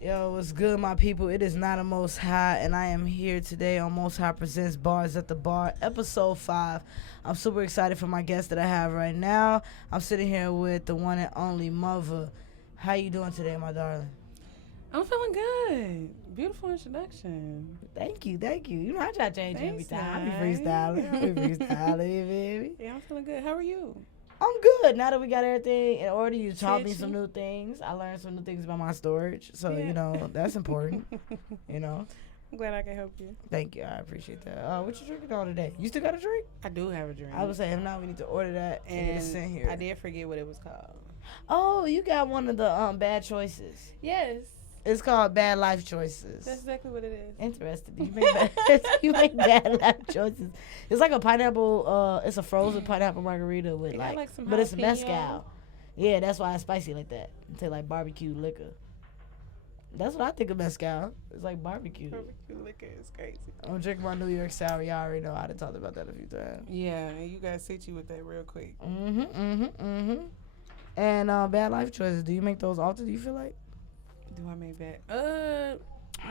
Yo, what's good, my people? It is not a Most High, and I am here today on Most High Presents Bars at the Bar, episode 5. I'm super excited for my guest that I have right now. I'm sitting here with the one and only Muhva. How you doing today, my darling? I'm feeling good. Beautiful introduction. Thank you. You know, I try to change every Thanks, time. I be guys. freestyling, baby. Yeah, I'm feeling good. How are you? I'm good. Now that we got everything in order, you taught me Did some you? new things. I learned some new things about my storage. So, Yeah. you know, that's important. You know, I'm glad I can help you. thank you. I appreciate that. What you drinking on today? You still got a drink? I do have a drink. I would say, if not, we need to order that and get it sent here. I did forget what it was called. Oh, you got one of the bad choices. Yes, It's called Bad Life Choices. that's exactly what it is. Interesting. You make bad life choices. It's like a pineapple. It's a frozen pineapple margarita with It got, like, some but it's jalapeno. mezcal. Yeah, that's why it's spicy like that. It tastes like barbecue liquor. That's what I think of mezcal. It's like barbecue. Barbecue liquor is crazy. I'm drinking my New York sour. Y'all already know. I done talked about that a few times. Yeah, and you guys sit you with that real quick. And bad life choices. Do you make those often? Do you feel like? Do I make bad?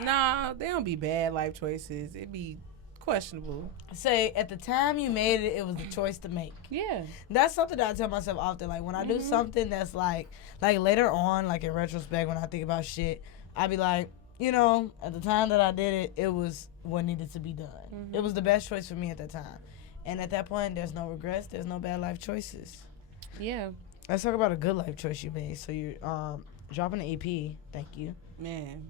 Nah, they don't be bad life choices. It be questionable. Say at the time you made it, it was the choice to make. Yeah. That's something that I tell myself often. Like when I do something that's like later on, like in retrospect, when I think about shit, I be like, you know, at the time that I did it, it was what needed to be done. It was the best choice for me at that time. And at that point, there's no regrets. There's no bad life choices. Yeah. Let's talk about a good life choice you made. So you're dropping an EP. Thank you. Man.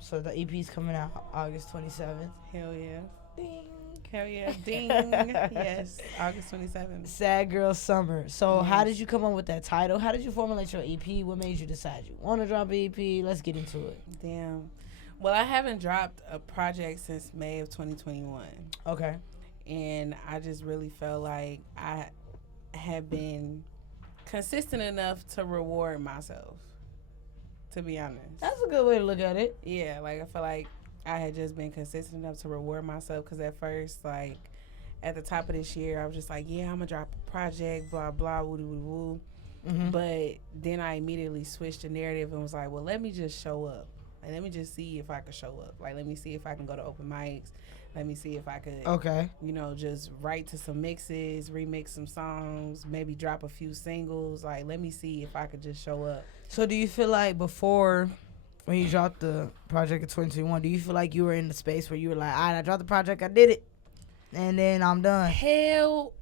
So the EP's coming out August 27th. Hell yeah. Ding. Hell yeah. Ding. Yes. August 27th. Sad Girl Summer. So how Yes. did you come up with that title? How did you formulate your EP? What made you decide you want to drop an EP? Let's get into it. Damn. Well, I haven't dropped a project since May of 2021. Okay. And I just really felt like I have been consistent enough to reward myself, to be honest. That's a good way to look at it. Yeah, like I feel like I had just been consistent enough to reward myself because at first, like, at the top of this year, I was just like, yeah, I'm going to drop a project, blah, blah, woo-doo-woo-woo. But then I immediately switched the narrative and was like, well, let me just show up. Like, let me just see if I can show up. Like, let me see if I can go to open mics. Let me see if I could, Okay. you know, just write to some mixes, remix some songs, maybe drop a few singles. Like, let me see if I could just show up. So do you feel like before, when you dropped the project in 2021, do you feel like you were in the space where you were like, all right, I dropped the project, I did it, and then I'm done? Hell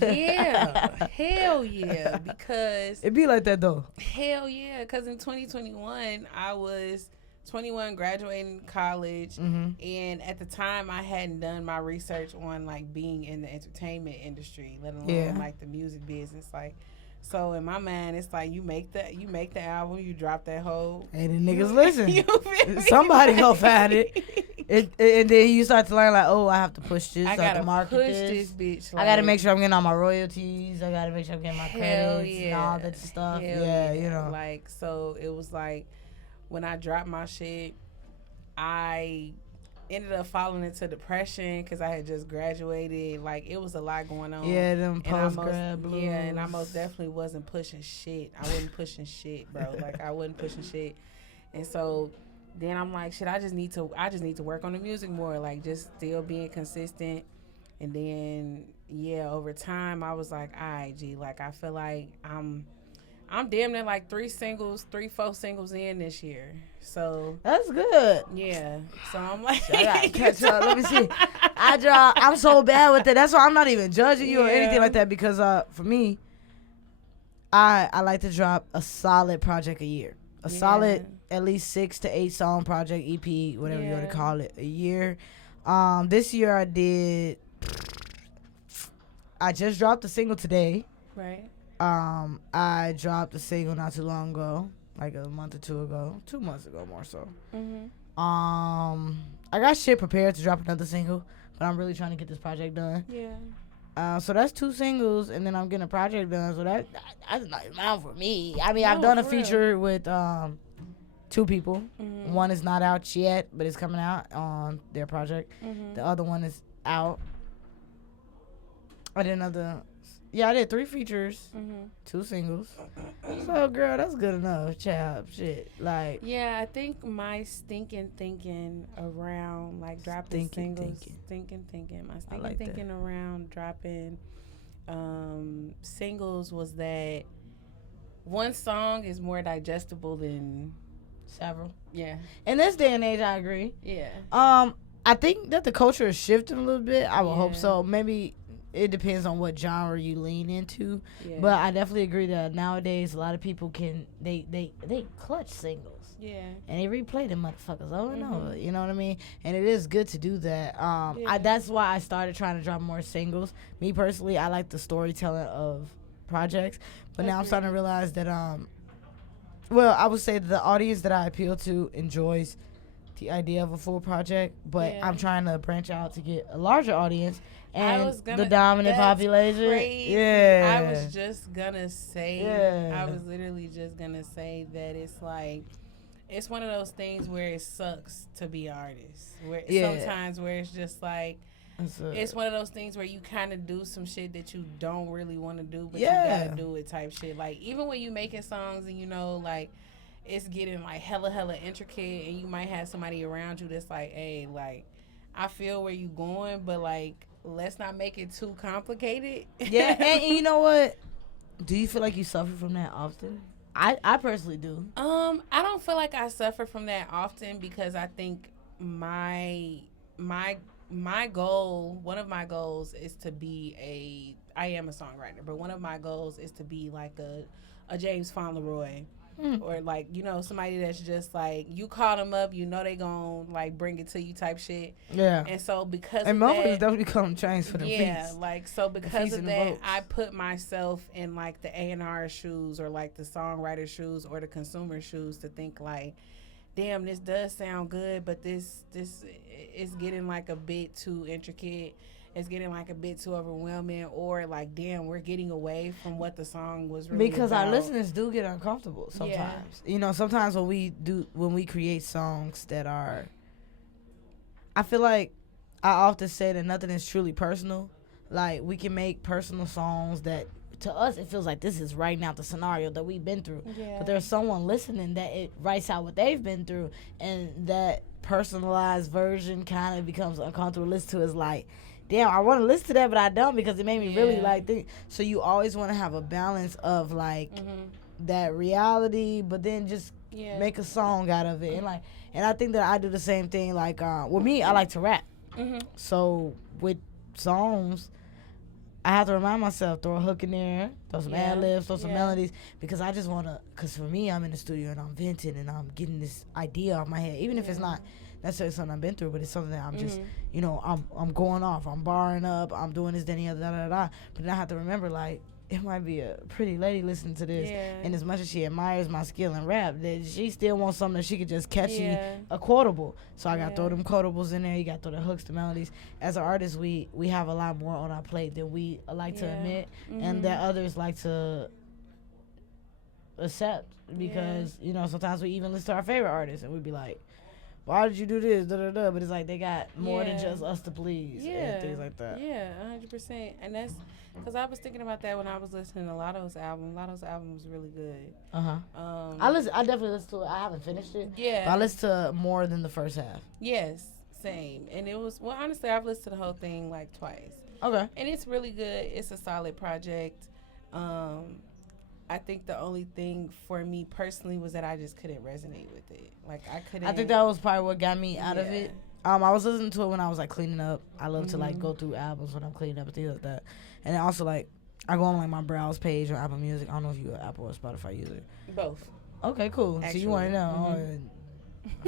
yeah. Hell yeah. Because, It be like that, though. hell yeah. Because in 2021, I was 21, graduating college, and at the time I hadn't done my research on like being in the entertainment industry, let alone like the music business. Like, so in my mind, it's like you make the album, you drop that whole. Hey, the niggas listen. You feel me? Somebody go find it. And then you start to learn like, oh, I have to push this. I have gotta to market push this. this bitch. I gotta like, make sure I'm getting all my royalties. I gotta make sure I'm getting my hell credits and yeah. all that stuff. Hell Yeah, you know. Like, so it was like when I dropped my shit, I ended up falling into depression because I had just graduated. Like, it was a lot going on. Yeah, them And I post grad blues. Yeah, and I most definitely wasn't pushing shit. I wasn't pushing shit, bro. Like, I wasn't pushing shit. And so then I'm like, shit, I just need to work on the music more. Like, just still being consistent. And then, yeah, over time, I was like, all right, G, like, I feel like I'm damn near like 4 singles in this year. So That's good. yeah. So I'm like, I gotta catch up. Let me see. I'm so bad with it. That's why I'm not even judging you or anything Yeah. like that because for me, I like to drop a solid project a year. A solid at least 6 to 8 song project, EP, whatever you want Yeah. to call it, a year. This year I just dropped a single today. right. I dropped a single not too long ago, like a month or 2 ago, 2 months ago more so. I got shit prepared to drop another single, but I'm really trying to get this project done. Yeah. So that's 2 singles, and then I'm getting a project done. So that's not amount for me. I mean, I've No, done a for real. feature with 2 people. One is not out yet, but it's coming out on their project. The other one is out. I did another Yeah, I did 3 features, 2 singles. So, girl, that's good enough. Child, shit. Like, yeah, I think my stinking thinking around like dropping singles, my stinking thinking around dropping singles was that one song is more digestible than several. Yeah. In this day and age, I agree. Yeah. I think that the culture is shifting a little bit. I would hope so. Maybe it depends on what genre you lean into. Yeah. But I definitely agree that nowadays a lot of people they clutch singles. Yeah. And they replay them motherfuckers over and over. You know what I mean? And it is good to do that. That's why I started trying to drop more singles. Me personally, I like the storytelling of projects. But now I'm starting to realize that well, I would say that the audience that I appeal to enjoys the idea of a full project, but I'm trying to branch out to get a larger audience and the dominant population. Crazy. Yeah, I was just gonna say. I was literally just gonna say that it's like it's one of those things where it sucks to be an artist. Where sometimes where it's just like. It's one of those things where you kind of do some shit that you don't really want to do, but you gotta do it type shit. Like, even when you making songs and, you know, like, it's getting, like, hella intricate, and you might have somebody around you that's like, hey, like, I feel where you going, but, like, let's not make it too complicated. Yeah, and you know what? Do you feel like you suffer from that often? I personally do. I don't feel like I suffer from that often because I think my goal, one of my goals is to be I am a songwriter, but one of my goals is to be like a James Fauntleroy or like, you know, somebody that's just like, you call them up, you know they gon' like bring it to you type shit. Yeah. And so because and of that. And definitely become James for the feats. Yeah, like, so because of that, I put myself in like the A&R shoes or like the songwriter shoes or the consumer shoes to think like, damn, this does sound good, but this is getting like a bit too intricate. It's getting like a bit too overwhelming, or like, damn, we're getting away from what the song was really because about. Our listeners do get uncomfortable sometimes. You know, sometimes when we create songs that are, I feel like I often say that nothing is truly personal. Like, we can make personal songs that, to us, it feels like this is writing out the scenario that we've been through. Yeah. But there's someone listening that it writes out what they've been through, and that personalized version kind of becomes uncomfortable to listen to. Is like, damn, I want to listen to that, but I don't, because it made me really like think. So you always want to have a balance of like that reality, but then just make a song out of it. And I think that I do the same thing. Like, with me, I like to rap. So with songs, I have to remind myself, throw a hook in there, throw some ad-libs, throw some melodies, because I just want to, because for me, I'm in the studio and I'm venting and I'm getting this idea off my head, even if it's not necessarily something I've been through, but it's something that I'm just, you know, I'm going off, I'm barring up, I'm doing this, then the other, da-da-da-da, but then I have to remember, like, it might be a pretty lady listening to this, and as much as she admires my skill in rap, that she still wants something that she could just catch a quotable. So I got to throw them quotables in there. You got to throw the hooks, the melodies. As an artist, we have a lot more on our plate than we like to admit, and that others like to accept, because you know, sometimes we even listen to our favorite artists and we'd be like, why did you do this? Da, da, da. But it's like they got more than just us to please and things like that. Yeah, 100%. And that's because I was thinking about that when I was listening to Lotto's album. Lotto's album was really good. I definitely listened to it. I haven't finished it. Yeah. But I listened to more than the first half. Yes, same. And it was, well, honestly, I've listened to the whole thing like twice. Okay. And it's really good. It's a solid project. I think the only thing for me personally was that I just couldn't resonate with it. Like, I couldn't. I think that was probably what got me out of it. I was listening to it when I was like cleaning up. I love to like go through albums when I'm cleaning up and things like that. And then also like I go on like my browse page on Apple Music. I don't know if you're an Apple or Spotify user. Both. Okay, cool. Actually. So you want to know?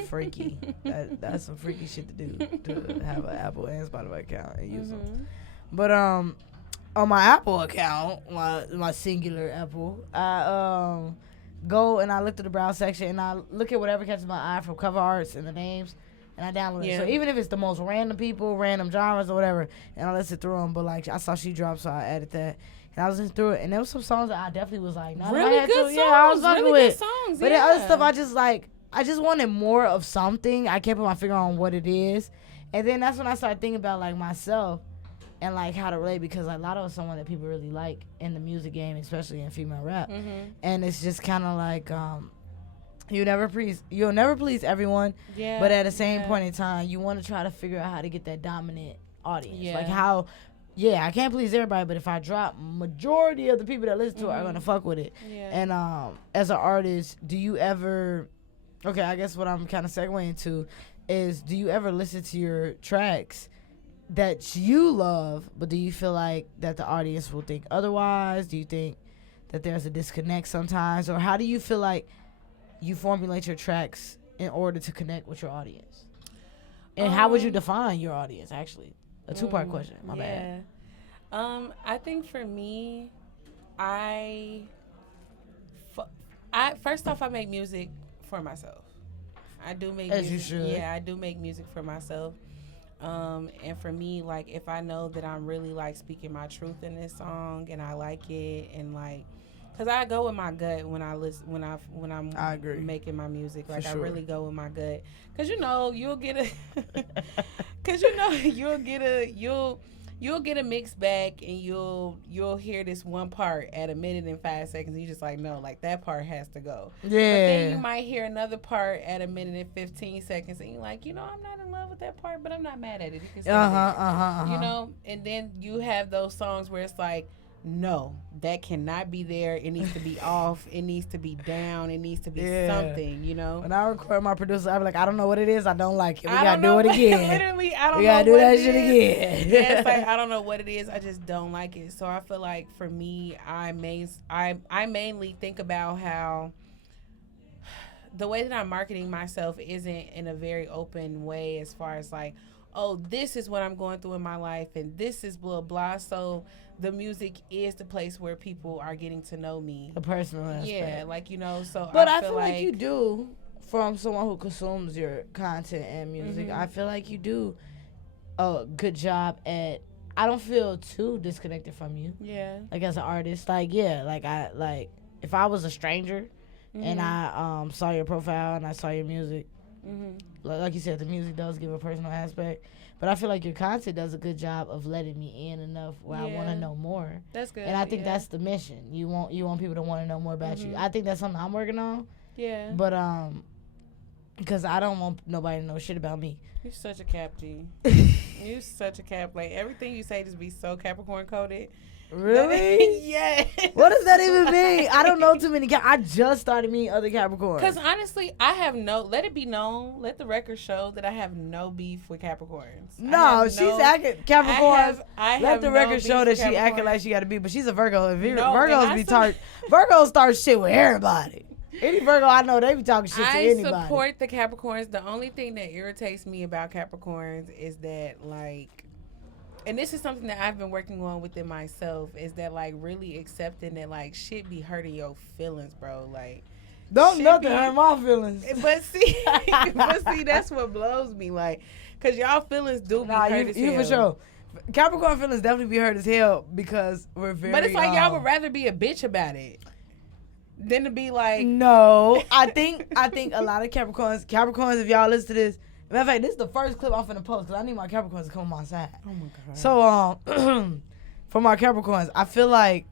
Freaky. That's some freaky shit to do, to have an Apple and Spotify account and use them. But on my Apple account, my singular Apple, I go and I look to the browse section and I look at whatever catches my eye from cover arts and the names, and I download it. So even if it's the most random people, random genres or whatever, and I listen through them. But like, I saw She Dropped, so I added that. And I was listening through it, and there was some songs that I definitely was like, nah, really good songs. Yeah, I was fucking really with. Good songs. But the other stuff, I just wanted more of something. I can't put my finger on what it is. And then that's when I started thinking about like myself. and like how to relate, because like Lotto is someone that people really like in the music game, especially in female rap. And it's just kind of like you'll never please everyone, but at the same point in time, you want to try to figure out how to get that dominant audience. Like how, I can't please everybody, but if I drop, majority of the people that listen to it are gonna fuck with it. And as an artist, do you ever? Okay, I guess what I'm kind of segueing to is, do you ever listen to your tracks that you love, but do you feel like that the audience will think otherwise? Do you think that there's a disconnect sometimes, or how do you feel like you formulate your tracks in order to connect with your audience? And how would you define your audience, actually? A two-part question. My bad. I think for me, first off, I make music for myself. I do make As music. you should. Yeah, I do make music for myself. And for me, like, if I know that I'm really like speaking my truth in this song and I like it, and like, cause I go with my gut when I listen, when I'm making my music. Like, I really go with my gut. Cause you'll get a mixed bag, and you'll hear this one part at 1 minute and 5 seconds, and you just like, no, like that part has to go. Yeah. But then you might hear another part at 1 minute and 15 seconds, and you're like, I'm not in love with that part, but I'm not mad at it. You can and then you have those songs where it's like, no, that cannot be there. It needs to be off. It needs to be down. It needs to be something, When I record my producer, I be like, I don't know what it is. I don't like it. We gotta do it again. Literally, I don't know. We gotta do that shit again. Yeah, it's like, I don't know what it is. I just don't like it. So I feel like for me, I mainly think about how the way that I'm marketing myself isn't in a very open way, as far as like, oh, this is what I'm going through in my life, and this is blah blah. So the music is the place where people are getting to know me. The personal aspect. Yeah, like, so but I feel like you do, from someone who consumes your content and music, I feel like you do a good job at, I don't feel too disconnected from you. Yeah. Like, as an artist, like, if I was a stranger and I saw your profile and I saw your music, like you said, the music does give a personal aspect, but I feel like your content does a good job of letting me in enough where I want to know more. That's good. And I think that's the mission. You want people to want to know more about you. I think that's something I'm working on. Yeah. But because I don't want nobody to know shit about me. You're such a Cap, G. You're such a Cap. Like, everything you say just be so Capricorn coded. Really? Yeah. What does that even mean? I don't know too many. I just started meeting other Capricorns. Because honestly, I have let it be known, let the record show that I have no beef with Capricorns. No, she's acting Capricorns. Let the record show that she acting like she got to be, but she's a Virgo. And Virgos be Virgos start shit with everybody. Any Virgo I know, they be talking shit to anybody. I support the Capricorns. The only thing that irritates me about Capricorns is that, like, and this is something that I've been working on within myself, is that, like, really accepting that, like, shit be hurting your feelings, bro. Like, don't nothing hurt my feelings. But see, that's what blows me, like, cause y'all feelings do be hurt as hell. You for sure. Capricorn feelings definitely be hurt as hell because we're very. But it's like y'all would rather be a bitch about it than to be like. No, I think a lot of Capricorns, if y'all listen to this. Matter of fact, this is the first clip I'm finna post because I need my Capricorns to come on my side. Oh my God. So, for my Capricorns, I feel like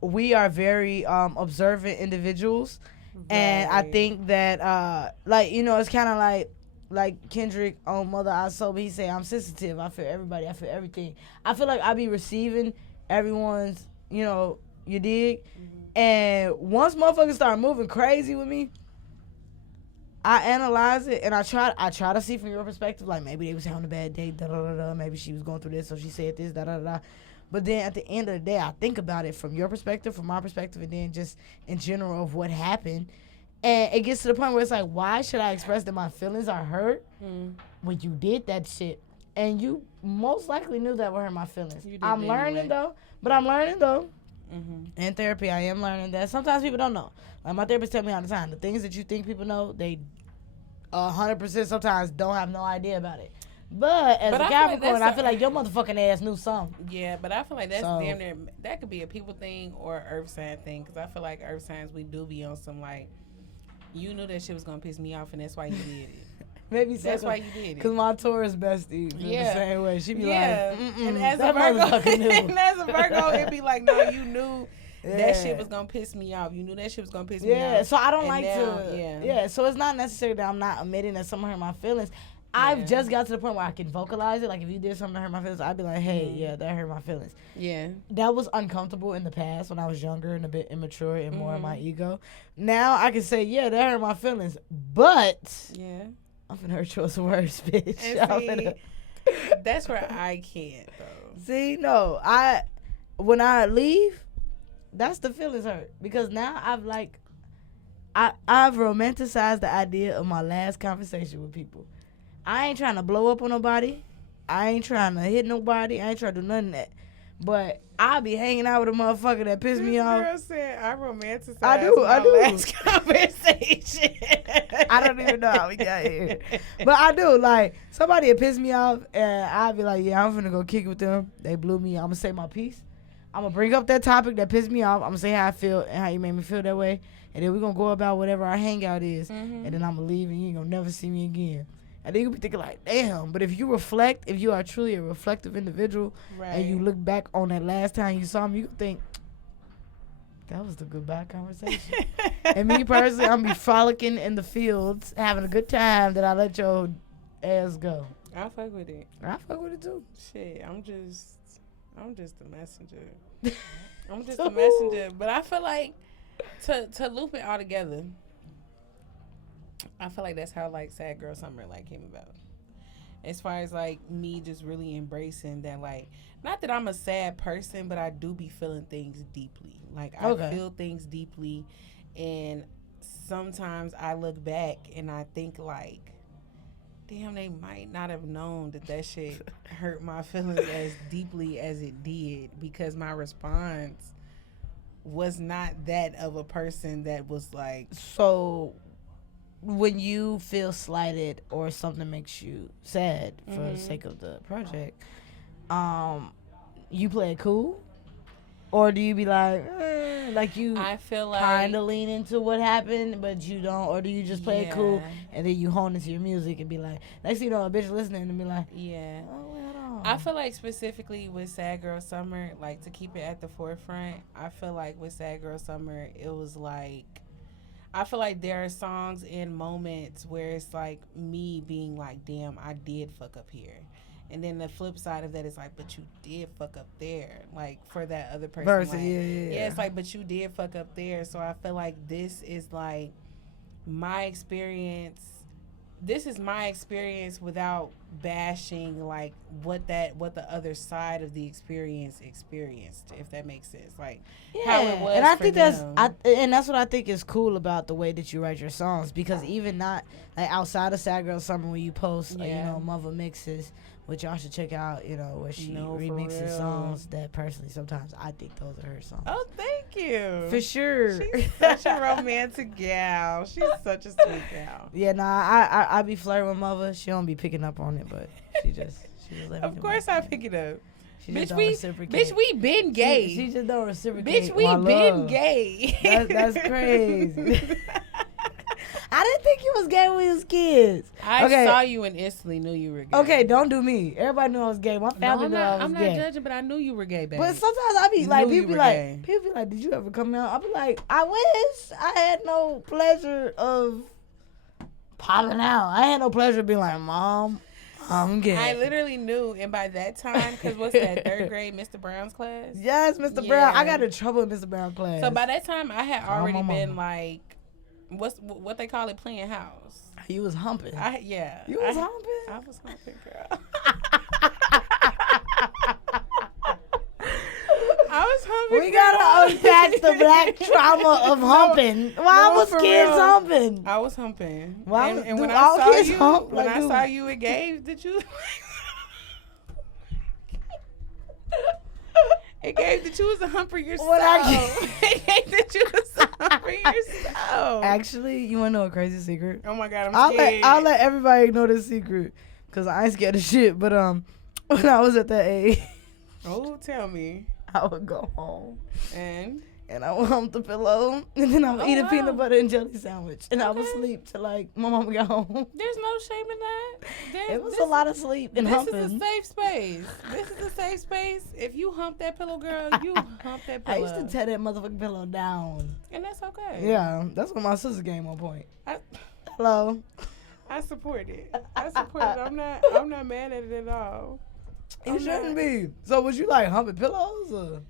we are very observant individuals. Right. And I think that, it's kind of like Kendrick on Mother I Sober, he say, I'm sensitive. I feel everybody. I feel everything. I feel like I be receiving everyone's, you dig? And once motherfuckers start moving crazy with me, I analyze it and I try to see from your perspective, like, maybe they was having a bad day, maybe she was going through this, so she said this, But then at the end of the day, I think about it from your perspective, from my perspective, and then just in general of what happened. And it gets to the point where it's like, why should I express that my feelings are hurt when you did that shit? And you most likely knew that would hurt my feelings. I'm learning though. In therapy, I am learning that sometimes people don't know. Like, my therapist tell me all the time, the things that you think people know, they 100% sometimes don't have no idea about it. But as a Capricorn, I feel like your motherfucking ass knew something. Yeah, but I feel like that's damn near, that could be a people thing or an earth sign thing. Because I feel like earth signs, we do be on some, like, you knew that shit was going to piss me off and that's why you did it. Maybe That's why you did it. Because my Taurus bestie feel the same way. She be like, and as a Virgo, it'd be like, no, you knew that shit was gonna piss me off. You knew that shit was gonna piss me off. Yeah, so I don't like now, to. Yeah, so it's not necessary that I'm not admitting that someone hurt my feelings. I've just got to the point where I can vocalize it. Like, if you did something that hurt my feelings, I'd be like, hey, yeah, that hurt my feelings. Yeah. That was uncomfortable in the past when I was younger and a bit immature and more in my ego. Now I can say, yeah, that hurt my feelings. But I'm finna hurt yours worse, bitch. And see, that's where I can't, though. See, no. When I leave, that's the feelings hurt. Because now I've romanticized the idea of my last conversation with people. I ain't trying to blow up on nobody. I ain't trying to hit nobody. I ain't trying to do none of that. But I be hanging out with a motherfucker that pissed me off. Girl said I romanticize I do. last conversation. I don't even know how we got here. But I do. Like, somebody had pissed me off, and I'd be like, yeah, I'm finna go kick it with them. They blew me. I'm gonna say my piece. I'm gonna bring up that topic that pissed me off. I'm gonna say how I feel and how you made me feel that way. And then we're gonna go about whatever our hangout is. And then I'm gonna leave, and you ain't gonna never see me again. And then you be thinking like, damn. But if you reflect, if you are truly a reflective individual, and you look back on that last time you saw me, you think, that was the goodbye conversation. And me personally, I'm be frolicking in the fields, having a good time that I let your ass go. I fuck with it. I fuck with it too. Shit, I'm just a messenger. I'm just a messenger. But I feel like to loop it all together, I feel like that's how like Sad Girl Summer like came about. As far as like me just really embracing that, like, not that I'm a sad person, but I do be feeling things deeply. Like I feel things deeply, and sometimes I look back and I think like, damn, they might not have known that shit hurt my feelings as deeply as it did, because my response was not that of a person that was like. So when you feel slighted or something makes you sad for the sake of the project, you play it cool? Or do you be like you I feel like kind of lean into what happened, but you don't? Or do you just play it cool and then you hone into your music and be like, next thing you know, a bitch listening and be like, oh, hold on. I feel like specifically with Sad Girl Summer, like to keep it at the forefront, I feel like with Sad Girl Summer, it was like, I feel like there are songs and moments where it's like me being like, damn, I did fuck up here. And then the flip side of that is like, but you did fuck up there. Like, for that other person. Like, yeah, it's like, but you did fuck up there. So I feel like this is like my experience. This is my experience without bashing like what the other side of the experience experienced, if that makes sense. Like how it was. And I think that's what I think is cool about the way that you write your songs, because even not like outside of Sad Girl Summer, when you post Muhva mixes, which y'all should check out, where she remixes songs that personally sometimes I think those are her songs. Oh, thank you. For sure. She's such a romantic gal. She's such a sweet gal. Yeah, I be flirting with Muhva. She don't be picking up on it, but she just let me Of course I pick it up. Bitch, we been gay. She just don't reciprocate. Bitch, we been gay. That's crazy. I didn't think you was gay when you was kids. I saw you and instantly knew you were gay. Okay, don't do me. Everybody knew I was gay. My family knew I was I'm gay. not judging, but I knew you were gay, baby. But sometimes I be like, people be like, did you ever come out? I be like, I wish I had no pleasure of popping out. I had no pleasure of being like, Mom, I'm gay. I literally knew, and by that time, because what's that, 3rd grade Mr. Brown's class? Yes, Mr. Brown. I got in trouble in Mr. Brown's class. So by that time, I had already been like, what they call it, playing house. You was humping. You was humping? I was humping, girl. I was humping. We gotta unpack the black trauma of humping. Why was kids humping? I was humping. And when I saw you, it gave that you. It gave that you was a humper yourself. It gave that you was a humper yourself. Actually, you wanna know a crazy secret? Oh my God, I'm scared. I'll let everybody know this secret, cause I ain't scared of shit. But when I was at that age, oh, tell me. I would go home and and I would hump the pillow, and then I would eat a wow. peanut butter and jelly sandwich, and I would Okay. sleep till like my mama got home. There's no shame in that. It was a lot of sleep and This humping. is a safe space. This is a safe space. If you hump that pillow, girl, you hump that I pillow. used to tear that motherfucking pillow down. And that's okay. Yeah, that's when my sister came on point. I, Hello. I support it. I support it. I'm not mad at it at all. You I'm shouldn't not. be. So was you like humping pillows or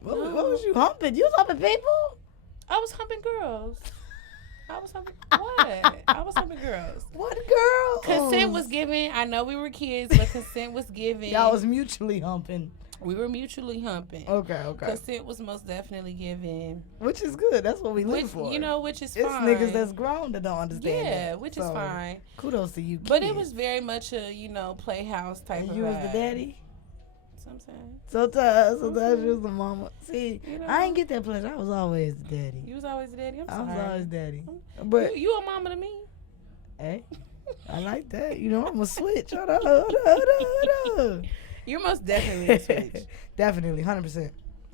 what, No. what was you humping? You was humping people? I was humping girls. I was humping what? I was humping girls. What girl? Consent was given. I know we were kids, but consent was given. Y'all was mutually humping. We were mutually humping. Okay, okay. Consent was most definitely given. Which is good. That's what we live Which, for. you know, which is it's fine. niggas that's grown that don't understand yeah, that. which is So, fine. Kudos to you. But it kids. was very much a, you know, playhouse type And of you was the vibe. daddy? Sometimes. Sometimes you was the mama. See, You know? I ain't get that pleasure. I was always the daddy. You was always the daddy. I'm I sorry. was always daddy. But you a mama to me. hey, I like that. You know, I'm a switch. Hold on, hold on. You're most definitely a switch. Definitely, 100%.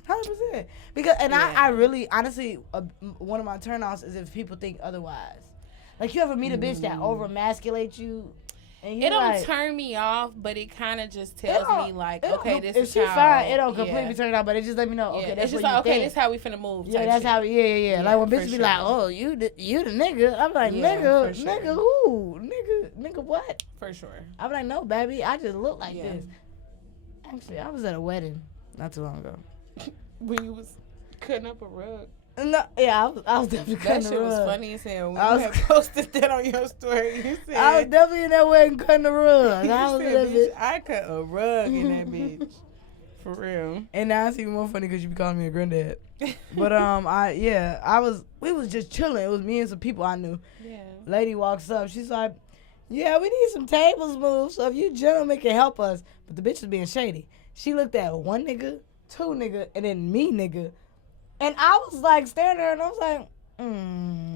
100%. Because, and Yeah. I really, honestly, one of my turn-offs is if people think otherwise. Like, you ever meet a bitch that over-masculates you? And you It don't like, turn me off, but it kind of just tells me like, it don't- okay, this if is she how. fine, it don't completely yeah. turn out, but it just let me know, okay, Yeah, that's it's just what you like, okay, think. this how we finna move. Yeah, type that's shit. how. Yeah. Yeah, Like when for bitches be sure. like, "Oh, you the nigga," I'm like, Yeah, "Nigga, for sure. nigga who? Nigga what?" For sure. I'm like, "No, baby, I just look like Yeah. this." Actually, I was at a wedding not too long ago. When you was cutting up a rug. No, yeah, I was definitely That cutting shit the was rug. funny as hell. When I you was- had posted that on your story, you said, I was definitely in that wedding cutting the rug. you I was in said, that bitch, bitch. I cut a rug in that bitch. For real. And now it's even more funny because you be calling me a granddad. But we was just chilling. It was me and some people I knew. Yeah. Lady walks up. She's like, "Yeah, we need some tables moved. So if you gentlemen can help us." But the bitch was being shady. She looked at one nigga, two nigga, and then me nigga. And I was like staring at her and I was like,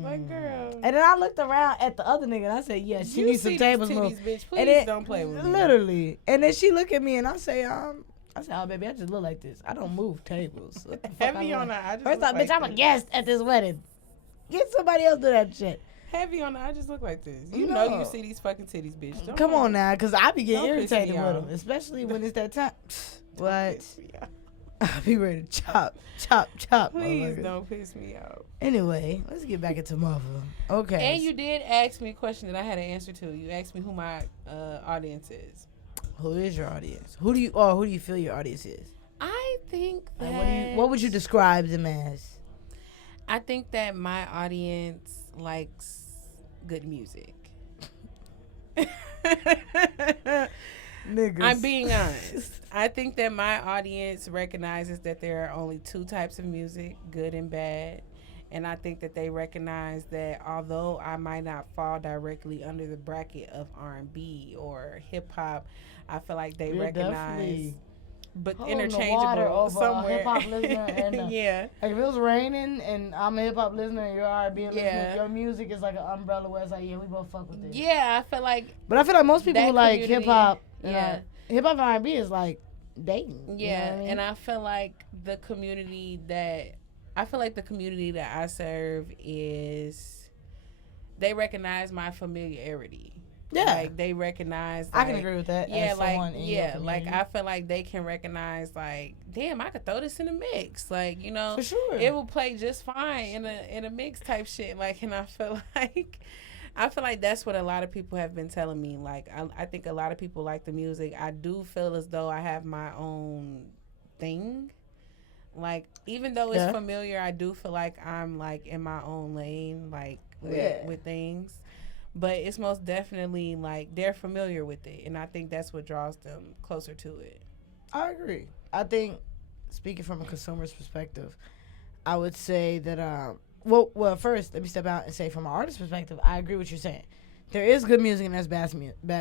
Like, girl. And then I looked around at the other nigga and I said, "Yeah, she You needs some see tables these moved." titties, bitch. Please And then, don't play with me. literally. And then she look at me and I say, "Oh baby, I just look like this. I don't move tables." What the fuck Heavy I on look? that. I just First look off, like bitch, I'm a this. guest at this wedding. Get somebody else to do that shit. Heavy on that. I just look like this. You No. know you see these fucking titties, bitch. Don't Come play on with me. now, because I be getting Don't piss irritated me with off. them, especially when it's that time. Don't What? piss me off. I be ready to chop. Please motherfucker. don't piss me off. Anyway, let's get back into Muhva. Okay. And you did ask me a question that I had an answer to. You asked me who my audience is. Who is your audience? Who do you feel your audience is? I think that. And what would you describe them as? I think that my audience likes good music. Niggas. I'm being honest. I think that my audience recognizes that there are only two types of music, good and bad. And I think that they recognize that although I might not fall directly under the bracket of R&B or hip hop, I feel like they You're recognize, definitely but holding the water interchangeable over a somewhere. hip-hop listener and yeah. Like if it was raining and I'm a hip hop listener and you're R&B listener, Yeah. your music is like an umbrella where it's like, yeah, we both fuck with this. Yeah, I feel like But I feel like most people that who like community- hip hop, yeah. hip hop and R&B is like dating. Yeah, you know what I mean? and I feel like the community that I serve is they recognize my familiarity. Yeah. Like they recognize I can like, agree with that. Yeah, as like someone in your like community. I feel like they can recognize like, damn, I could throw this in a mix. Like, you know, For sure. it will play just fine in a mix type shit. Like, and I feel like that's what a lot of people have been telling me. Like, I think a lot of people like the music. I do feel as though I have my own thing. Like, even though it's Yeah. familiar, I do feel like I'm like in my own lane, like Yeah. with things. But it's most definitely like they're familiar with it, and I think that's what draws them closer to it. I agree. I think, speaking from a consumer's perspective, I would say that, well, first, let me step out and say from an artist's perspective, I agree with what you're saying. There is good music and there's bad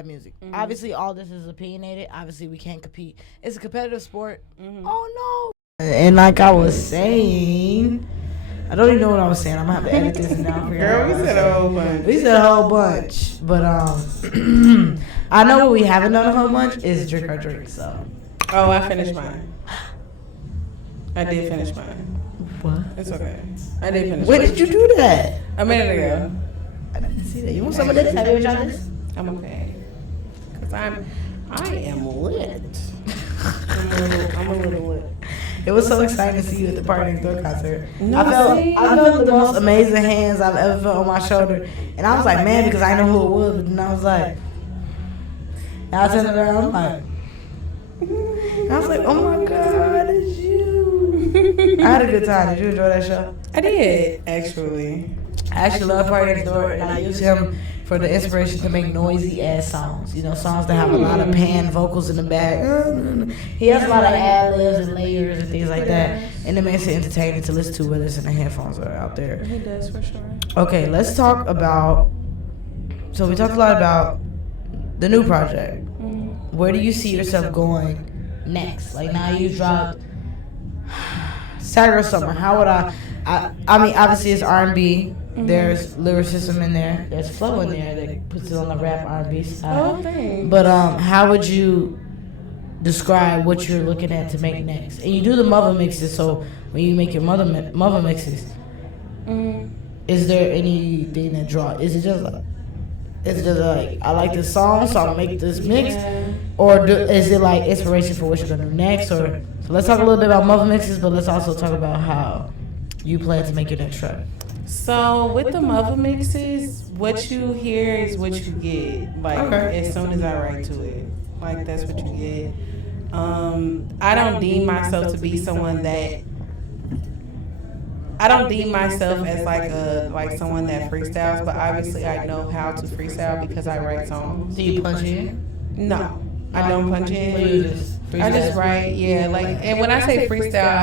music. Mhm. Obviously, all this is opinionated. Obviously, we can't compete. It's a competitive sport. Mm-hmm. Oh, no. And like I was saying, I don't even know what I was saying. I'm going to have to edit this down. Girl, we said a whole bunch. We said a whole bunch. But I know what we haven't done a whole bunch is drink our drinks. So Oh, I finished mine. I did finish mine. What? It's okay. I didn't finish. When did you do that? A minute ago. I didn't see that. You want some of this? Have you ever tried this? I'm okay. Cause I am lit. I'm a little lit. It was so exciting to see you at the Party Next Door concert. No, I felt the most amazing hands I've ever felt on my shoulder, and I was like, man, because I know who it was. But then I was like, and I turned around, I'm like, and I was like, oh my God, it's you. I had a good time. Did you enjoy that show? I did, actually. I actually love Party Next Door, and I use him for the inspiration to make noisy ass songs. You know, songs that have a lot of pan vocals in the back. He has a lot of ad-libs and layers and things like that, and it makes it entertaining to listen to, whether it's in the headphones or out there. He does, for sure. Okay, let's talk about, so we talked a lot about the new project. Where do you see yourself going next? Like, now you dropped Saturday or Summer. How would I mean, obviously it's R&B. There's lyricism in there. There's flow in there that puts it on the rap R&B side. Oh, thanks. But how would you describe what you're looking at to make next? And you do the mother mixes, so when you make your mother mixes, is there anything that draw? Is it just like I like this song, so I'll make this mix, or is it like inspiration for what you're gonna do next? Or so let's talk a little bit about mother mixes, but let's also talk about how you plan to make your next track. So with the mother mixes, what you hear is what you get. Like as soon as I write to it, like that's what you get. I don't deem myself to be someone that. I don't deem myself as like someone that freestyles, but obviously I know how to freestyle because I write songs. Do you punch in? No, I don't punch in. I just write, yeah. Like, and when I say freestyle,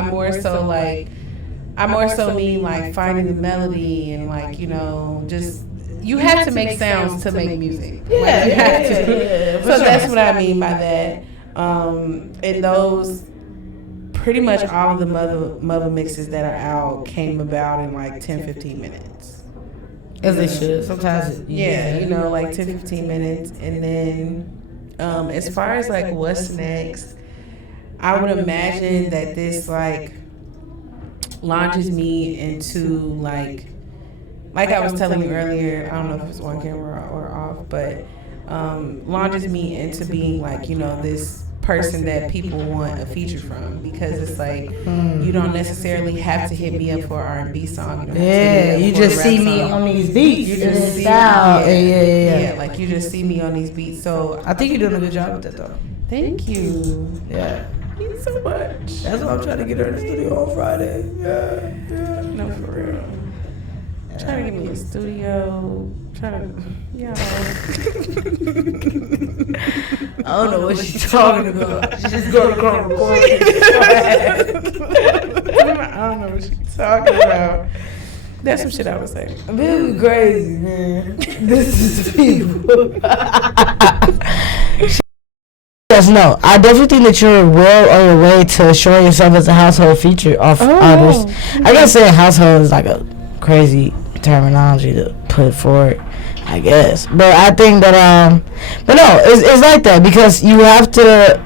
I more so mean like finding the melody and like, you know, just you have to make sounds to make music. Yeah, like, you have to. Yeah, so that's what I mean by that. And those pretty much all of the mother mixes that are out came about in like 10-15 minutes. As they should. Sometimes. Yeah, you know, like 10-15 minutes. And then as far as like what's next, I would imagine that this like launches me into like I was telling you earlier, I don't know if it's on camera or off, but launches me into being like, you know, this person that people want a feature from, because it's like you don't necessarily have to hit me up for an R&B song. You just see me on these beats. You just see style. Yeah, like you just see me on these beats. So I think you're doing a good job with that though. Thank you. Yeah. Thank you so much. That's why I'm trying to get her in the studio on Friday. Yeah. No, for real. Trying to get me a studio. Yeah. I don't know what she's talking about. She's just going to come record. I don't know what she's talking about. That's some shit I would say. This is crazy, man. This is people. Yes, no. I definitely think that you're well on your way to showing yourself as a household feature artist. I guess saying household is like a crazy terminology to put forward, I guess. But I think that but no, it's like that, because you have to.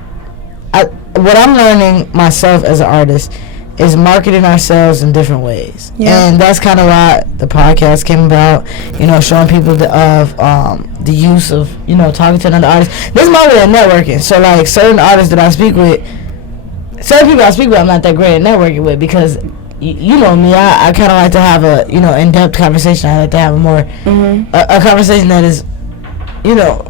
What I'm learning myself as an artist is marketing ourselves in different ways, and that's kind of why the podcast came about. You know, showing people the use of, you know, talking to another artist. This is my way of networking. So like certain artists that I speak with, certain people I speak with, I'm not that great at networking with, because you know me, I kind of like to have a, you know, in-depth conversation. I like to have a more a conversation that is, you know,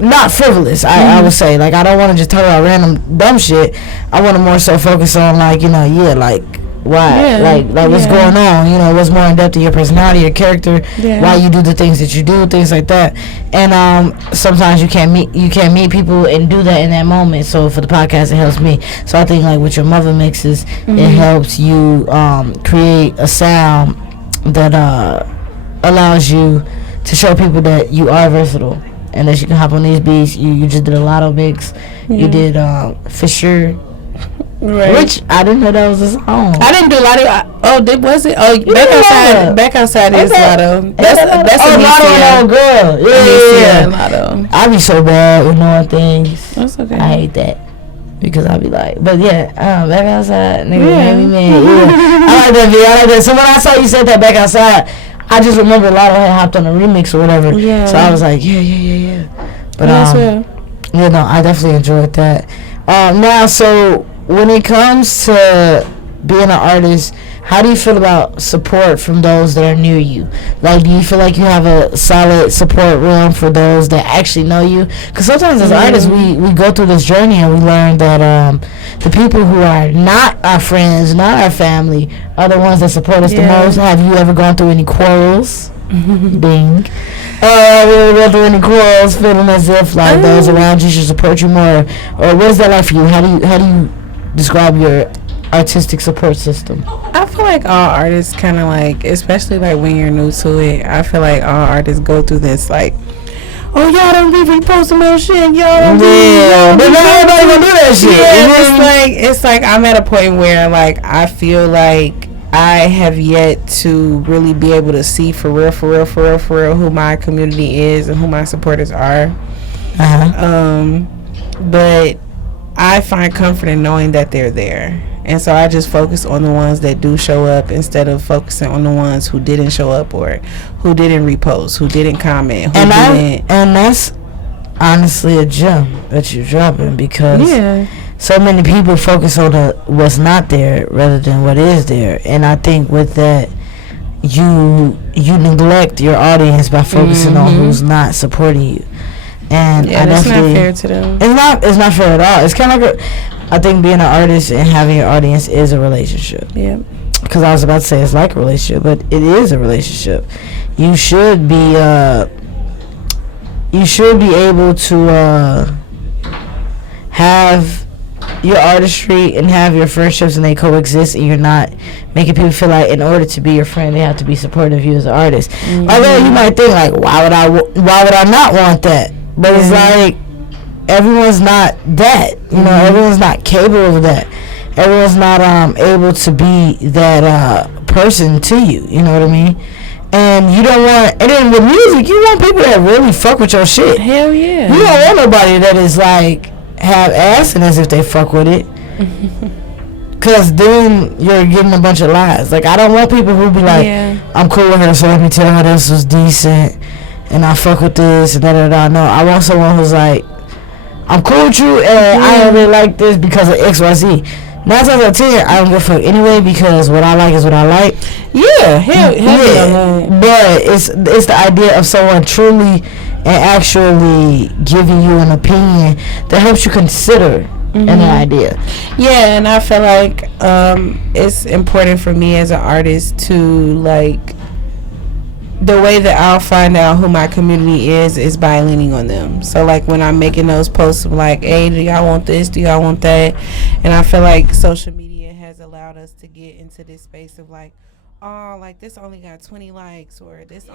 not frivolous. I would say, like, I don't want to just talk about random dumb shit. I want to more so focus on, like, you know, like why, like what's going on, you know, what's more in depth in your personality, your character, why you do the things that you do, things like that. And sometimes you can't meet people and do that in that moment. So for the podcast, it helps me. So I think like with your mother mixes, it helps you create a sound that allows you to show people that you are versatile and that you can hop on these beats. You just did a Lotto mix. You did Fisher. Right. Which I didn't know that was a song. I didn't do Lotto. Was it? Oh, back outside is Lotto. That's a Lotto girl. Yeah. Lotto. I be so bad with knowing things. That's okay. I hate that. because I'll be like, but yeah, back outside, nigga, made me mad. Yeah. I like that video. I like that. So when I saw you said that back outside, I just remember Lotto had hopped on a remix or whatever. Yeah. So I was like, yeah. But yeah, no, I definitely enjoyed that. Now, so when it comes to being an artist, how do you feel about support from those that are near you? Like, do you feel like you have a solid support realm for those that actually know you? Because sometimes as artists, we go through this journey and we learn that the people who are not our friends, not our family, are the ones that support us the most. Have you ever gone through any quarrels? Ding. Go through any quarrels, feeling as if like those around you should support you more? Or what is that like for you? How do you describe your artistic support system? I feel like all artists kind of like, especially like when you're new to it, I feel like all artists go through this like, oh, y'all don't be reposting no shit, y'all don't but not everybody gonna do that shit. Yeah, it's like I'm at a point where like I feel like I have yet to really be able to see for real who my community is and who my supporters are. But I find comfort in knowing that they're there. And so I just focus on the ones that do show up instead of focusing on the ones who didn't show up or who didn't repost, who didn't comment, who didn't. And that's honestly a gem that you're dropping, because so many people focus on what's not there rather than what is there. And I think with that, you neglect your audience by focusing on who's not supporting you. And that's not fair to them. It's not fair at all. It's kind of like I think being an artist and having an audience is a relationship. Yeah. Because I was about to say it's like a relationship, but it is a relationship. You should be able to have your artistry and have your friendships and they coexist, and you're not making people feel like in order to be your friend they have to be supportive of you as an artist. Although you might think like, why would I not want that? But it's like, everyone's not that, everyone's not capable of that. Everyone's not able to be that person to you, you know what I mean? And you don't want, and then with music, you want people that really fuck with your shit. Hell yeah. You don't want nobody that is like, have ass and as if they fuck with it. Cause then you're getting a bunch of lies. Like, I don't want people who be like, I'm cool with her, so let me tell her this was decent, and I fuck with this, and da. No, I want someone who's like, I'm cool with you, and I don't really like this because of XYZ. 9 times out of 10, I don't give a fuck anyway, because what I like is what I like. Yeah, hell yeah. But it's the idea of someone truly and actually giving you an opinion that helps you consider an idea. Yeah, and I feel like it's important for me as an artist to like, the way that I'll find out who my community is by leaning on them. So like when I'm making those posts of like, hey, do y'all want this? Do y'all want that? And I feel like social media has allowed us to get into this space of like, oh, like this only got 20 likes, or this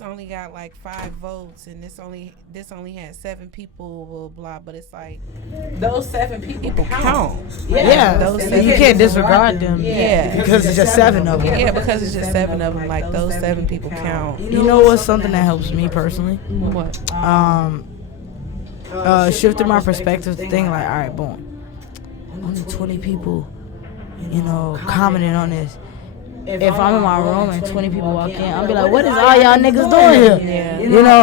only got like 5 votes, and this only had 7 people, blah blah. But it's like those 7 people count. Yeah, those you can't disregard them. Yeah, because it's just 7 of them. Yeah, because it's just 7 of them. Like those 7 people count. You know what's something that helps me personally? What? Shifting my perspective to think like, all right, boom, only 20 people, commenting on this. If I'm in my room and 20 people walk in, I'll be like, what is all y'all niggas doing here?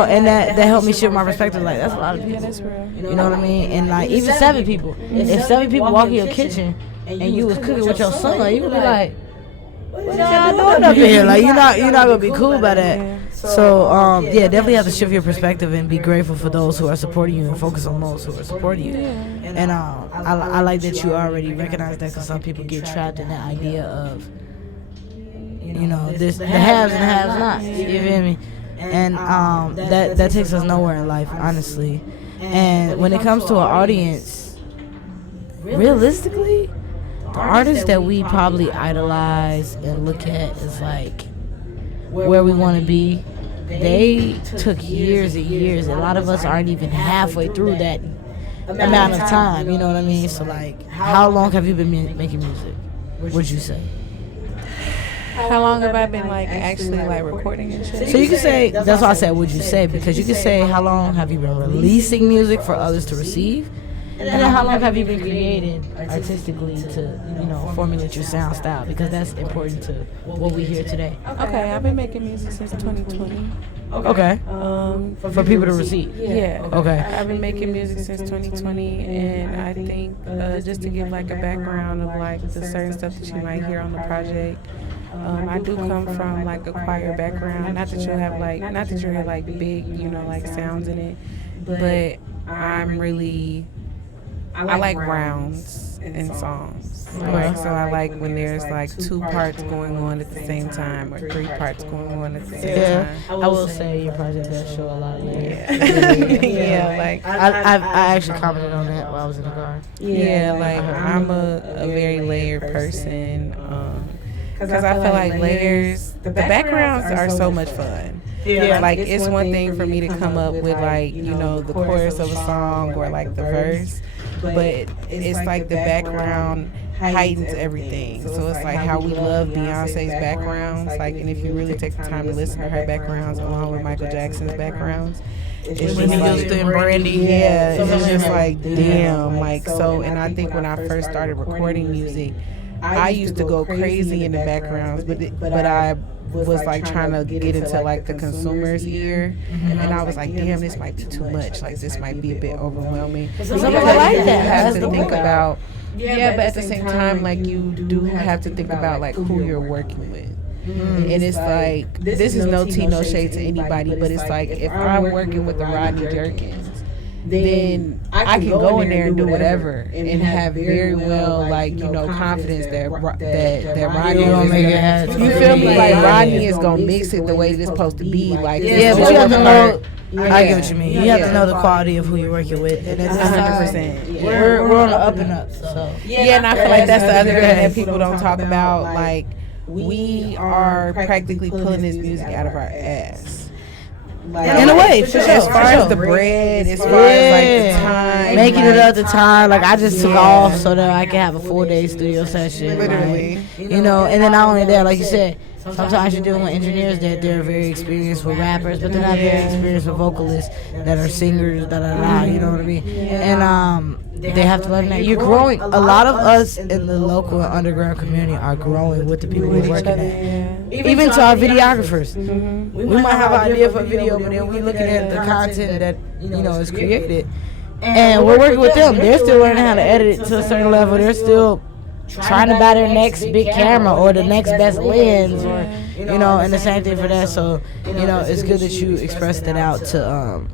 And that helped me shift my perspective. Like, that's a lot of people. Yeah, that's real. You know what I mean? And like, even 7 people. If 7 people walk in your kitchen and you was cooking with your son, you would be like, what y'all doing up in here? Like, you're not gonna be cool about that. So definitely have to shift your perspective and be grateful for those who are supporting you and focus on those who are supporting you. And I like that you already recognize that, because some people get trapped in that idea of, the haves and the haves not. You feel me? And that takes us nowhere in life, honestly. And when it comes to an audience, realistically, the artists that we probably idolize and look at is like where we want to be. They took years and years. A lot of us aren't even halfway through that amount of time. You know what I mean? So like, how long have you been making music? Would you say? How long have I been like actually like recording and shit? So you can say, that's why I said would you say, because you can say how long have you been releasing music for others to receive, And then how long have you been creating artistically to, formulate your sound style? Because that's important to what we hear today. Okay, I've been making music since 2020. Okay. For people to receive. Yeah. Okay. I've been making music since 2020, and I think just to give like a background of like the certain stuff that you might hear on the project. I do come from like a choir background. Not that you hear like big, like sounds in it, but I like rounds in songs. Like, so I like when there's like 2 parts going on at the same time or 3 parts going on at the same time. I will say your project does show a lot of layers. Yeah, like I actually commented on that while I was in the car. Yeah, like I'm a very layered person. Because I feel like layers, the backgrounds are so much fun. Yeah, like it's one thing for me to come up with like, the chorus of a song or like the verse, but it's like the background heightens everything. So it's like how we love Beyonce's backgrounds, like, and if you really take the time to listen to her backgrounds along with Michael Jackson's backgrounds, it's just like Brandy. Yeah, it's just like damn, like so. And I think when I first started recording music, I used to go crazy in the backgrounds, but I was like trying to get into like the consumer's ear, and I was like, damn, this might be too much. Like this might be a bit overwhelming. Some people like that. You have to think about, but at the same time, like you do have to think about like who you're working with. And it's like, this is no tea, no shade to anybody, but it's like if I'm working with the Rodney Jerkins, then I can go in there and do whatever and have very well, like, confidence that Rodney gonna make it happen. You feel me? Like Rodney is gonna mix it the way that it's supposed to be. Like, yeah, but you have to know. I get what you mean. You have to know the quality of who you're working with, and it's 100%. We're on the up and up. So yeah, and I feel like that's the other thing that people don't talk about. Like, we are practically pulling this music out of our ass. Like, in a way, for sure. As far as the bread, as far as like the time, making it up the time. Like I just took off so that I can have a 4-day studio session. Literally, like, and then not only that, like you said, sometimes you're dealing with engineers that they're very experienced with rappers, but they're not very experienced with vocalists that are singers. You know what I mean? And they have to learn that you're growing. A lot of us in the local and underground community are growing with the people we're working at. Even to our videographers. We might have an idea for a video, but then we looking at the content that is created, and we're working with them. They're still learning how to edit it to a certain level. They're still trying to buy their next big camera or the next best lens, or and the same thing for that. So it's good that you expressed that out to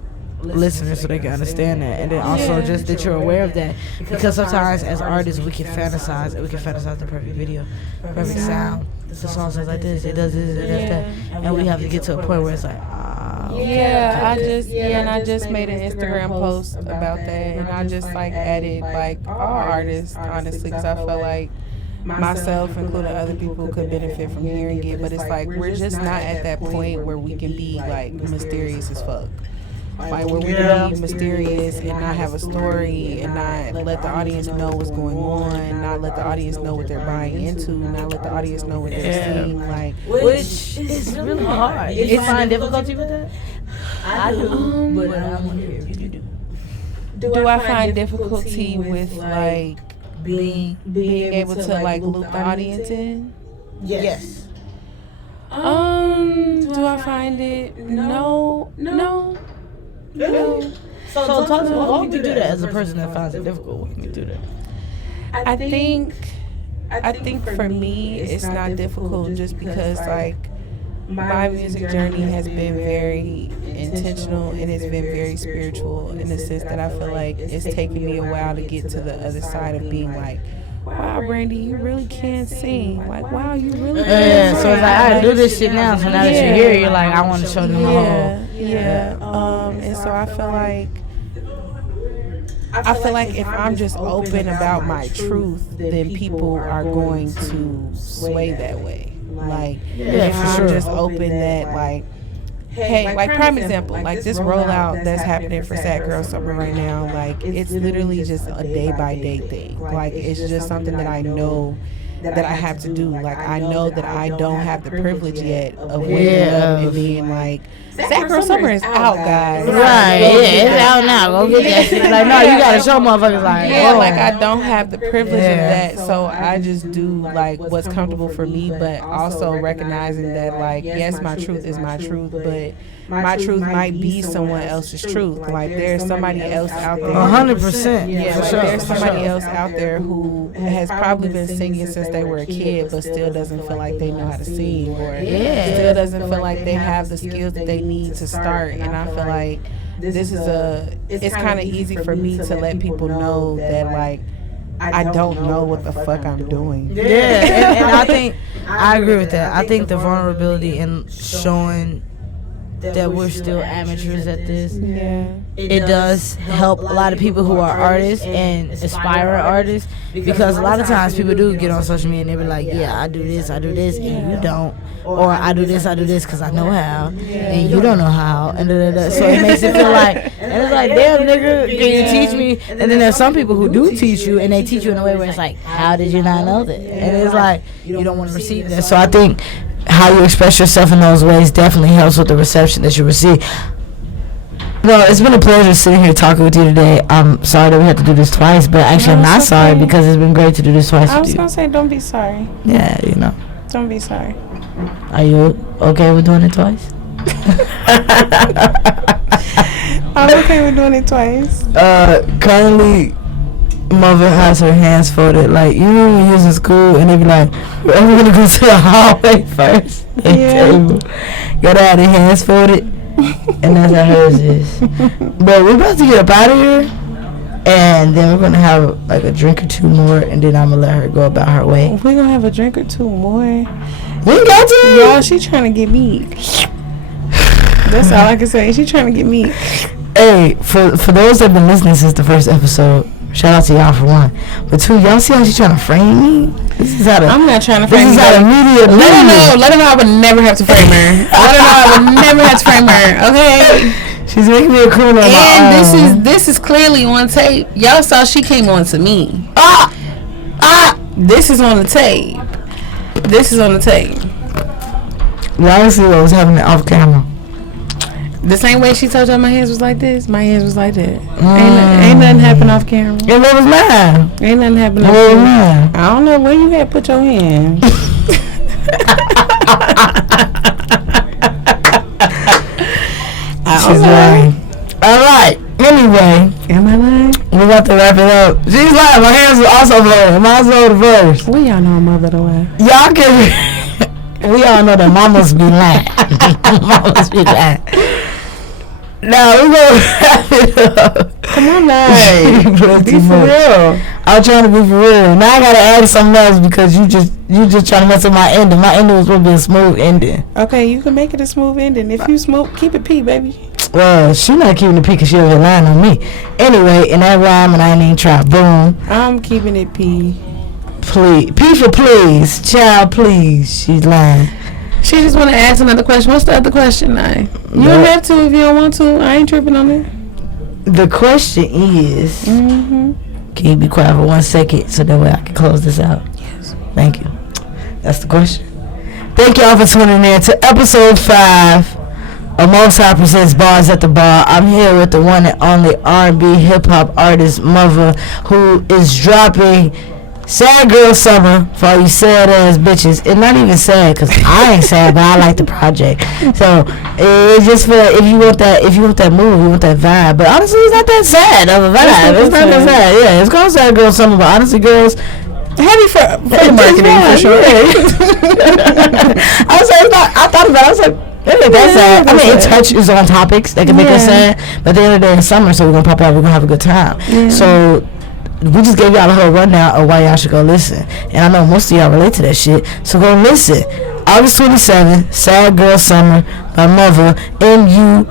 listeners so they can understand that, and then also just that you're aware of that, because sometimes as artists we can fantasize the perfect video, perfect sound. The song sounds like this, it does this, it does that, and we have to get to a point where it's like, I just made an Instagram post about that, and I just like added like all artists, honestly, because I feel like myself, including other people, could benefit from hearing it, but it's like we're just not at that point where we can be like mysterious as fuck. Like where we can be mysterious and not have a story and not let the audience know what's going on, not let the audience know what they're buying into, not let the audience know what they're seeing. Like, which is really hard. You find difficulty with that? I do, but I want to hear if you do. Do I find difficulty with like being able to like loop the audience in? Yes. Do I find it? No. So talk to me. Why would you do that as a person that finds it difficult? Why would you do that? I think for me it's not difficult just because like my music journey has been very intentional and it's been very spiritual in the sense that I feel like it's taken me a while to get to the other side of being like, wow, Brandy, you really can sing. Like, wow, you really can sing. So it's like, I do this shit now. So now that you're here, you're like, I want to show them the whole. And so I feel like if I'm just open about my truth, then people are going to sway that way. Like, if I'm just open that, like, hey, like prime example, like this rollout that's happening for Sad Girl Summer right now, like it's literally just a day by day thing. Like it's just something that I know that I have to do. Like, I know that I don't have the privilege yet of waking up and being like, Sad Girl Summer is out, guys. Right, it's out now. Go get that shit. Like, no, you gotta show motherfuckers like, like I don't have the privilege of that, so I just do like what's comfortable for me, but also recognizing that like, yes, my truth is my truth, but my truth might be someone else's truth. Like, there's somebody else out there. 100%. Yeah, like, there's somebody else out there who has probably been singing since they were a kid, but still doesn't feel like they know how to sing, or still doesn't feel like they have the skills that they need to start. And I feel like it's kind of easy for me to let people know that like, I don't know what the fuck I'm doing. Yeah, and I think I agree with that. I think the vulnerability and showing that we're still amateurs at this. It does help a lot of people who are artists and aspiring artists, because a lot of times people do get on social media and they be like, yeah, I do this, and you don't. Or I do this because I know how, and you don't know how, and so it makes it feel like, and it's like, damn, nigga, can you teach me? And then there's some people who do teach you, and they teach you in a way where it's like, how did you not know that? And it's like, you don't want to receive that. So I think how you express yourself in those ways definitely helps with the reception that you receive. Well, it's been a pleasure sitting here talking with you today. I'm sorry that we had to do this twice, but actually I'm not sorry, because it's been great to do this twice with you. I was going to say, don't be sorry. Yeah, you know. Don't be sorry. Are you okay with doing it twice? I'm okay with doing it twice. Currently, mother has her hands folded. Like, you know when you was in school and they be like, we're going to go to the hallway first. Table. Gotta have their hands folded. And that's how hers is. But we're about to get up out of here. And then we're going to have like a drink or two more. And then I'm going to let her go about her way. We're going to have a drink or two more. We got to. Y'all, she trying to get me. That's all I can say. She trying to get me. Hey, for those that have been listening since the first episode, shout out to y'all for one. But two, y'all see how she trying to frame me? This is how I'm not trying to frame her. This is how the media. Let her know I would never have to frame her. Let her know I would never have to frame her. Okay. She's making me a criminal. And this is clearly on tape. Y'all saw she came on to me. This is on the tape. Y'all see what was happening off camera. The same way she told y'all my hands was like this, my hands was like that. Ain't nothing happen off camera. And what was mine? Ain't nothing happen off camera. I don't know where you had put your hand. She's lying. Alright, anyway. Am I lying? We're about to wrap it up. She's lying. My hands were also blowing. Mine's over the first. We all know mother the way. Y'all can... We all know that mamas be lying. Mamas be lying. Now we're gonna wrap it up. Come on now. Be for real. I'm trying to be for real. Now I gotta add something else because you just trying to mess up my ending. My ending was supposed to be a smooth ending. Okay, you can make it a smooth ending. If you smooth, keep it P, baby. Well, she not keeping it P because she over here lying on me. Anyway, in that rhyme, and I ain't even try. Boom. I'm keeping it P. Please. P for please. Child, please. She's lying. She just want to ask another question. What's the other question, You don't have to if you don't want to. I ain't tripping on it. The question is, can you be quiet for 1 second so that way I can close this out? Yes. Thank you. That's the question. Thank y'all for tuning in to episode 5 of Most High presents Bars at the Bar. I'm here with the one and only R&B hip hop artist Muhva, who is dropping Sad Girl Summer for all you sad ass bitches. And not even sad, because I ain't sad, but I like the project. So it's just for if you want that mood, you want that vibe. But honestly, it's not that sad of a vibe. It's not that sad. Yeah, it's called Sad Girl Summer, but honestly, girls, heavy for the marketing for sure. I was like, I thought about it. I was like, it ain't that sad. I mean, it touches on topics that can make us sad. But at the end of the day, in summer, so we're gonna pop out. We're gonna have a good time. Yeah. So we just gave y'all a whole rundown of why y'all should go listen. And I know most of y'all relate to that shit. So go listen. August 27th, Sad Girl Summer by Muhva, Muhva.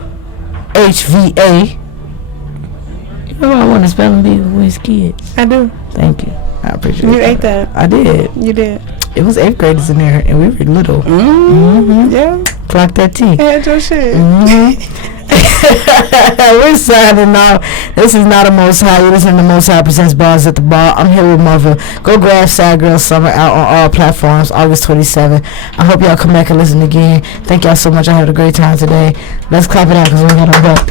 You know I want to spell and be with kids. I do. Thank you. I appreciate it. You ate that. I did. You did. It was 8th graders in there, and we were little. Yeah. Clock that T. I had your shit. We're signing off. This is not a Most High. You listen to Most High presents Bars at the Bar. I'm here with Muhva. Go grab Sad Girl Summer out on all platforms, August 27th. I hope y'all come back and listen again. Thank y'all so much. I had a great time today. Let's clap it out because we got a buck.